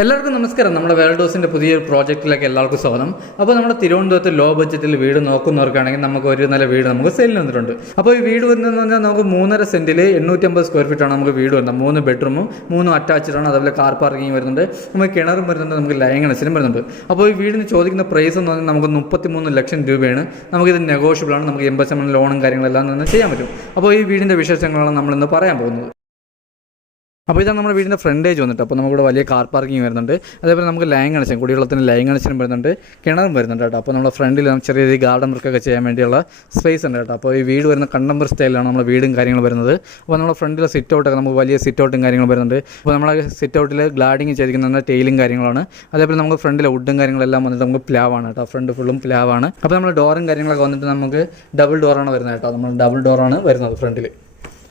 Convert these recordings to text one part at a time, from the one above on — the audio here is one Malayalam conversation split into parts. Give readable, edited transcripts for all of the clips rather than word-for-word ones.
എല്ലാവർക്കും നമസ്കാരം. നമ്മുടെ വേൾഡോസിൻ്റെ പുതിയൊരു പ്രോജക്റ്റിലേക്ക് എല്ലാവർക്കും സ്വാഗതം. അപ്പോൾ നമ്മുടെ തിരുവനന്തപുരത്ത് ലോ ബഡ്ജറ്റിൽ വീട് നോക്കുന്നവർക്കാണെങ്കിൽ നമുക്ക് ഒരു നല്ല വീട് നമുക്ക് സെയിലിന് വന്നിട്ടുണ്ട്. അപ്പോൾ ഈ വീട് വരുന്നതെന്ന് പറഞ്ഞാൽ നമുക്ക് 3.5 സെൻറ്റിൽ 850 സ്ക്വയർ ഫീറ്റാണ് നമുക്ക് വീട് വരുന്നത്. 3 ബെഡ്റൂമും 3 അറ്റാച്ച്ഡാണ്. അതുപോലെ കാർ പാർക്കിംഗ് വരുന്നുണ്ട്, നമുക്ക് കിണറും വരുന്നുണ്ട്, നമുക്ക് ലൈൻ കണക്ഷനും വരുന്നുണ്ട്. അപ്പോൾ ഈ വീടിന് ചോദിക്കുന്ന പ്രൈസ് എന്ന് പറഞ്ഞാൽ നമുക്ക് 33 ലക്ഷം രൂപയാണ്. നമുക്കിത് നെഗോഷ്യബിളാണ്. നമുക്ക് 80% ലോണും കാര്യങ്ങളെല്ലാം തന്നെ ചെയ്യാൻ പറ്റും. അപ്പോൾ ഈ വീടിൻ്റെ വിശേഷങ്ങളാണ് നമ്മളിന്ന് പറയാൻ പോകുന്നത്. അപ്പോൾ ഇതാണ് നമ്മുടെ വീടിൻ്റെ ഫ്രണ്ടേജ് വന്നിട്ട്. അപ്പോൾ നമുക്കിവിടെ വലിയ കാർ പാർക്കിംഗ് വരുന്നുണ്ട്. അതേപോലെ നമുക്ക് ലൈൻ കണക്ഷൻ, കുടിവെള്ളത്തിന് ലൈൻ കണക്ഷനും വരുന്നുണ്ട്, കിണറും വരുന്നുണ്ട് കേട്ടോ. അപ്പോൾ നമ്മുടെ ഫ്രണ്ടിൽ ചെറിയ രീതിയിൽ ഗാർഡൻ വർക്കൊക്കെ ചെയ്യാൻ വേണ്ടിയുള്ള സ്പേസ് ഉണ്ട് കേട്ടോ. അപ്പോൾ ഈ വീട് വരുന്ന കണ്ടംപർ സ്റ്റൈലാണ് നമ്മുടെ വീടും കാര്യങ്ങളും വരുന്നത്. അപ്പോൾ നമ്മുടെ ഫ്രണ്ടിലെ സിറ്റ് ഔട്ടൊക്കെ നമുക്ക് വലിയ സിറ്റ് ഔട്ടും കാര്യങ്ങളും വരുന്നുണ്ട്. അപ്പോൾ നമ്മുടെ സിറ്റ് ഔട്ടിൽ ഗ്ലാഡിങ് ചെയ്തിരിക്കുന്ന ടൈലും കാര്യങ്ങളാണ്. അതേപോലെ നമുക്ക് ഫ്രണ്ടിലെ വുഡും കാര്യങ്ങളെല്ലാം വന്നിട്ട് നമുക്ക് പ്ലാവാണ് കേട്ടോ. ഫ്രണ്ട് ഫുള്ളും പ്ലാവാണ്. അപ്പോൾ നമ്മുടെ ഡോറും കാര്യങ്ങളൊക്കെ വന്നിട്ട് നമുക്ക് ഡബിൾ ഡോറാണ് വരുന്നത് കേട്ടോ. നമ്മൾ ഡബിൾ ഡോറാണ് വരുന്നത് ഫ്രണ്ടിൽ.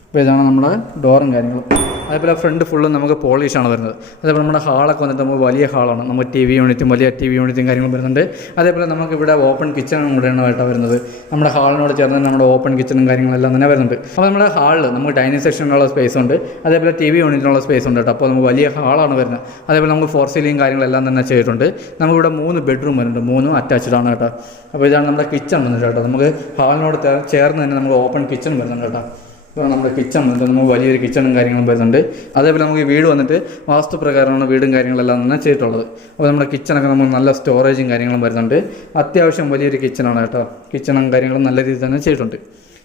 അപ്പോൾ ഇതാണ് നമ്മുടെ ഡോറും കാര്യങ്ങളും. അതേപോലെ ഫ്രണ്ട് ഫുള്ളും നമുക്ക് പോളിഷാണ് വരുന്നത്. അതേപോലെ നമ്മുടെ ഹാളൊക്കെ വന്നിട്ട് നമുക്ക് വലിയ ഹാളാണ്. നമുക്ക് TV യൂണിറ്റും വലിയ TV യൂണിറ്റും കാര്യങ്ങളും വരുന്നുണ്ട്. അതേപോലെ നമുക്കിവിടെ ഓപ്പൺ കിച്ചണും കൂടെയാണ് ആയിട്ടാണ് വരുന്നത്. നമ്മുടെ ഹാളിനോട് ചേർന്ന് നമ്മുടെ ഓപ്പൺ കിച്ചണും കാര്യങ്ങളെല്ലാം തന്നെ വരുന്നുണ്ട്. അപ്പോൾ നമ്മുടെ ഹാളിൽ നമുക്ക് ഡൈനിങ് സെക്ഷനുള്ള സ്പേസ് ഉണ്ട്. അതേപോലെ TV യൂണിറ്റിനുള്ള സ്പേസ് ഉണ്ട് കേട്ടോ. അപ്പോൾ നമുക്ക് വലിയ ഹാളാണ് വരുന്നത്. അതേപോലെ നമുക്ക് ഫോർ സീലിംഗ് കാര്യങ്ങളെല്ലാം തന്നെ ചെയ്തിട്ടുണ്ട്. നമുക്കിവിടെ 3 ബെഡ്റൂം വരുന്നുണ്ട്, 3 അറ്റാച്ച്ഡ് ആണ് കേട്ടോ. അപ്പോൾ ഇതാണ് നമ്മുടെ കിച്ചൺ വന്നിട്ട് കേട്ടോ. നമുക്ക് ഹാളിനോട് ചേർന്ന് തന്നെ നമുക്ക് ഓപ്പൺ കിച്ചൺ വരുന്നുണ്ട് കേട്ടോ. ഇപ്പോൾ നമ്മുടെ കിച്ചൺ വന്നിട്ട് നമുക്ക് വലിയൊരു കിച്ചണും കാര്യങ്ങളും വരുന്നുണ്ട്. അതേപോലെ നമുക്ക് വീട് വന്നിട്ട് വാസ്തുപ്രകാരമാണ് വീടും കാര്യങ്ങളെല്ലാം തന്നെ ചെയ്തിട്ടുള്ളത്. അപ്പോൾ നമ്മുടെ കിച്ചണൊക്കെ നമുക്ക് നല്ല സ്റ്റോറേജും കാര്യങ്ങളും വരുന്നുണ്ട്. അത്യാവശ്യം വലിയൊരു കിച്ചണാണ് കേട്ടോ. കിച്ചണും കാര്യങ്ങളും നല്ല രീതിയിൽ തന്നെ ചെയ്തിട്ടുണ്ട്.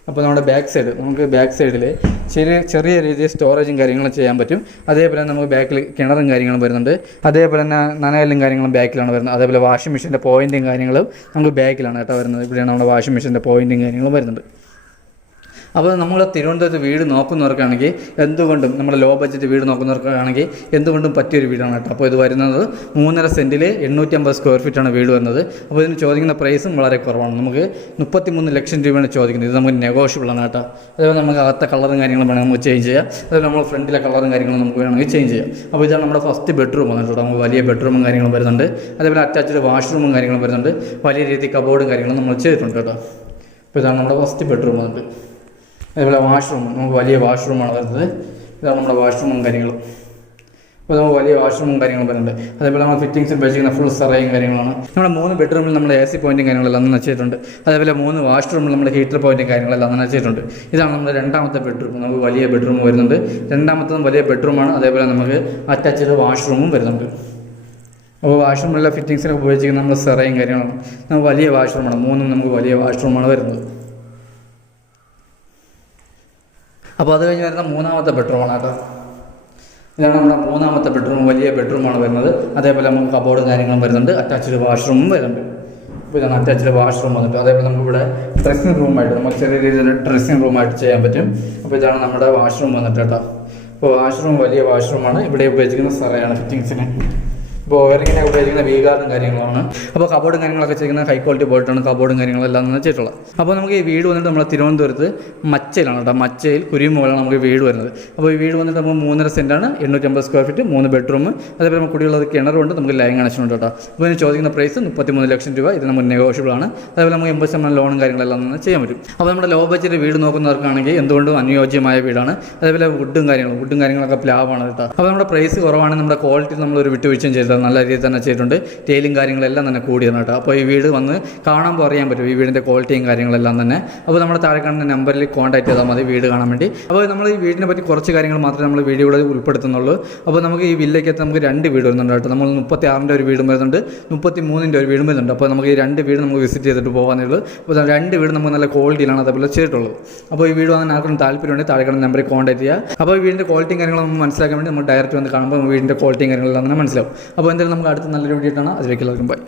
അപ്പോൾ നമ്മുടെ ബാക്ക് സൈഡ്, നമുക്ക് ബാക്ക് സൈഡിൽ ചെറിയ രീതിയിൽ സ്റ്റോറേജും കാര്യങ്ങളും ചെയ്യാൻ പറ്റും. അതേപോലെ നമുക്ക് ബാക്കിൽ കിണറും കാര്യങ്ങളും വരുന്നുണ്ട്. അതേപോലെ തന്നെ നനകല്ലും കാര്യങ്ങളും ബാക്കിലാണ് വരുന്നത്. അതേപോലെ വാഷിംഗ് മെഷീൻ്റെ പോയിൻറ്റും കാര്യങ്ങളും നമുക്ക് ബാക്കിലാണ് കേട്ടോ വരുന്നത്. ഇവിടെയാണ് നമ്മുടെ വാഷിംഗ് മെഷീൻ്റെ പോയിൻറ്റും കാര്യങ്ങളും വരുന്നുണ്ട്. അപ്പോൾ നമ്മൾ തിരുവനന്തപുരത്ത് വീട് നോക്കുന്നവർക്കാണെങ്കിൽ എന്തുകൊണ്ടും, നമ്മുടെ ലോ ബഡ്ജറ്റ് വീട് നോക്കുന്നവർക്കാണെങ്കിൽ എന്തുകൊണ്ടും പറ്റിയൊരു വീടാണ് കേട്ടോ. അപ്പോൾ ഇത് വരുന്നത് 3.5 സെൻറ്റിൽ 850 സ്ക്വയർ ഫീറ്റാണ് വീട് വരുന്നത്. അപ്പോൾ ഇതിന് ചോദിക്കുന്ന പ്രൈസും വളരെ കുറവാണ്. നമുക്ക് 33 ലക്ഷം രൂപയാണ് ചോദിക്കുന്നത്. ഇത് നമുക്ക് നെഗോഷ്യബിളാണ് കേട്ടോ. അതേപോലെ നമുക്ക് അകത്തെ കളറും കാര്യങ്ങളും വേണമെങ്കിൽ നമുക്ക് ചേഞ്ച് ചെയ്യാം. അതേപോലെ നമ്മൾ ഫ്രണ്ടിലെ കളറും കാര്യങ്ങളും നമുക്ക് വേണമെങ്കിൽ ചേഞ്ച് ചെയ്യാം. അപ്പോൾ ഇതാണ് നമ്മുടെ ഫസ്റ്റ് ബെഡ്റൂം വന്നിട്ട്. നമുക്ക് വലിയ ബെഡ്റൂമും കാര്യങ്ങളും വരുന്നുണ്ട്. അതേപോലെ അറ്റാച്ച്ഡ് വാഷ്റൂമും കാര്യങ്ങളും വരുന്നുണ്ട്. വലിയ രീതിയിൽ കബോർഡും കാര്യങ്ങളും നമ്മൾ ചെയ്തിട്ടുണ്ട് കേട്ടോ. അപ്പോൾ ഇതാണ് നമ്മുടെ ഫസ്റ്റ് ബെഡ്റൂം വന്നിട്ട്. അതേപോലെ വാഷ്റൂം, നമുക്ക് വലിയ വാഷ്റൂമാണ് വരുന്നത്. ഇതാണ് നമ്മുടെ വാഷ്റൂമും കാര്യങ്ങളും. അപ്പോൾ നമുക്ക് വലിയ വാഷ്റൂമും കാര്യങ്ങളും വരുന്നുണ്ട്. അതേപോലെ നമ്മൾ ഫിറ്റിങ്സ് ഉപയോഗിക്കുന്ന ഫുൾ സറയും കാര്യങ്ങളാണ്. നമ്മുടെ 3 ബെഡ്റൂമിൽ നമ്മൾ AC പോയിൻറ്റും കാര്യങ്ങളെല്ലാം തന്നെ വെച്ചിട്ടുണ്ട്. അതേപോലെ 3 വാഷ്റൂമിൽ നമ്മുടെ ഹീറ്റർ പോയിൻറ്റും കാര്യങ്ങളെല്ലാം തന്നെ വെച്ചിട്ടുണ്ട്. ഇതാണ് നമ്മുടെ രണ്ടാമത്തെ ബെഡ്റൂം. നമുക്ക് വലിയ ബെഡ്റൂം വരുന്നുണ്ട്. രണ്ടാമത്തതും വലിയ ബെഡ്റൂമാണ്. അതേപോലെ നമുക്ക് അറ്റാച്ച്ഡ് വാഷ്റൂമും വരുന്നുണ്ട്. അപ്പോൾ വാഷ്റൂമിലുള്ള ഫിറ്റിങ്സിനൊക്കെ ഉപയോഗിച്ചിരിക്കുന്ന നമ്മൾ സറയും കാര്യങ്ങളാണ്. നമുക്ക് വലിയ വാഷ്റൂമാണ്. 3 നമുക്ക് വലിയ വാഷ്റൂമാണ് വരുന്നത്. അപ്പോൾ അത് കഴിഞ്ഞ് വരുന്ന മൂന്നാമത്തെ ബെഡ്റൂമാണ് കേട്ടോ. ഇതാണ് നമ്മുടെ മൂന്നാമത്തെ ബെഡ്റൂം. വലിയ ബെഡ്റൂമാണ് വരുന്നത്. അതേപോലെ നമുക്ക് കബോർഡും കാര്യങ്ങളും വരുന്നുണ്ട്. അറ്റാച്ച്ഡ് വാഷ്റൂമും വരുന്നുണ്ട്. അപ്പോൾ ഇതാണ് അറ്റാച്ച്ഡ് വാഷ്റൂം വന്നിട്ട്. അതേപോലെ നമുക്കിവിടെ ഡ്രസ്സിംഗ് റൂമായിട്ട്, നമുക്ക് ചെറിയ രീതിയിൽ ഡ്രസ്സിംഗ് റൂമായിട്ട് ചെയ്യാൻ പറ്റും. അപ്പോൾ ഇതാണ് നമ്മുടെ വാഷ്റൂം വന്നിട്ട് കേട്ടോ. അപ്പോൾ വാഷ്റൂം വലിയ വാഷ്റൂമാണ്. ഇവിടെ ഉപയോഗിച്ചിരിക്കുന്ന സറയാണ് ഫിറ്റിങ്സിന്. ഇപ്പോൾ ഓവറിങ്ങനെ ഉപയോഗിക്കുന്ന വീഗാർഡും കാര്യങ്ങളാണ്. അപ്പോൾ കബോർഡും കാര്യങ്ങളൊക്കെ ചെയ്യുന്ന ഹൈ ക്വാളിറ്റി ബോർഡാണ് കബോർഡും കാര്യങ്ങളെല്ലാം തന്നെ ചെയ്തിട്ടുള്ളത്. അപ്പോൾ നമുക്ക് ഈ വീട് വന്നിട്ട് നമ്മൾ തിരുവനന്തപുരത്ത് മച്ചയിലാണ് കേട്ടോ. മച്ചയിൽ കുരിമുകളാണ് നമുക്ക് വീട് വരുന്നത്. അപ്പോൾ ഈ വീട് വന്നിട്ട് നമുക്ക് 3.5 സെൻറ്റാണ്, 850 സ്ക്വയർ ഫീറ്റ്, 3 ബെഡ്റൂം. അതേപോലെ നമുക്ക് കുടിയുള്ളത് കിണറുണ്ട്, നമുക്ക് ലൈൻ കണക്ഷൻ ഉണ്ട് കേട്ടോ. അപ്പോൾ ഇതിന് ചോദിക്കുന്ന പ്രൈസ് 33 ലക്ഷം രൂപ. ഇത് നമുക്ക് നെഗോഷ്യബിളാണ്. അതേപോലെ നമുക്ക് 80% ലോണും കാര്യങ്ങളെല്ലാം തന്നെ ചെയ്യാൻ പറ്റും. അപ്പോൾ നമ്മുടെ ലോ ബഡ്ജറ്റ് വീട് നോക്കുന്നവർക്കാണെങ്കിൽ എന്തുകൊണ്ടും അനുയോജ്യമായ വീടാണ്. അതേപോലെ വുഡും കാര്യങ്ങളൊക്കെ പ്ലാവാണ് കേട്ടോ. അപ്പോൾ നമ്മുടെ പ്രൈസ് കുറവാണ്. നമ്മുടെ ക്വാളിറ്റി നമ്മളൊരു വിട്ടുവീഴ്ചയും ചെയ്തത് നല്ല രീതിയിൽ തന്നെ ചെയ്തിട്ടുണ്ട്. ടൈലും കാര്യങ്ങളെല്ലാം തന്നെ കൂടിയാണ് കേട്ടോ. അപ്പോൾ ഈ വീട് വന്ന് കാണുമ്പോൾ അറിയാൻ പറ്റും ഈ വീടിൻ്റെ ക്വാളിറ്റിയും കാര്യങ്ങളെല്ലാം തന്നെ. അപ്പോൾ നമ്മുടെ താഴെ കാണുന്ന നമ്പറിൽ കോൺടാക്ട് ചെയ്താൽ മതി വീട് കാണാൻ വേണ്ടി. അപ്പോൾ നമ്മൾ ഈ വീടിനെ പറ്റി കുറച്ച് കാര്യങ്ങൾ മാത്രമേ നമ്മൾ വീഡിയോയിൽ ഉൾപ്പെടുത്തുന്നുള്ളൂ. അപ്പോൾ നമുക്ക് ഈ വില്ലയ്ക്കകത്ത് നമുക്ക് 2 വീട് വരുന്നുണ്ട് കേട്ടോ. നമ്മൾ 36ൻ്റെ ഒരു വീടും വരുന്നുണ്ട്, 33ൻ്റെ ഒരു വീടും വരുന്നുണ്ട്. അപ്പോൾ നമുക്ക് ഈ 2 വീട് നമുക്ക് വിസിറ്റ് ചെയ്തിട്ട് പോകാനുള്ളൂ. അപ്പോൾ 2 വീട് നമുക്ക് നല്ല ക്വാളിറ്റിയിലാണ് അതേപോലെ ചെയ്തിട്ടുള്ളത്. അപ്പോൾ ഈ വീട് വാങ്ങാൻ ആർക്കും താല്പര്യമുണ്ടെങ്കിൽ താഴെ കാണുന്ന നമ്പറിൽ കോൺടാക്ട് ചെയ്യുക. അപ്പോൾ ഈ വീടിൻ്റെ ക്വാളിറ്റിയും കാര്യങ്ങളും നമുക്ക് മനസ്സിലാക്കാൻ വേണ്ടി നമ്മൾ ഡയറക്റ്റ് വന്ന് കാണുമ്പോൾ വീടിൻ്റെ ക്വാളിറ്റിയും കാര്യങ്ങളെല്ലാം തന്നെ മനസ്സിലാവും. അപ്പോൾ എന്തായാലും നമുക്ക് അടുത്ത നല്ലൊരു വീഡിയോ ആണ്. അതിലേക്ക് എല്ലാവർക്കും ബൈ.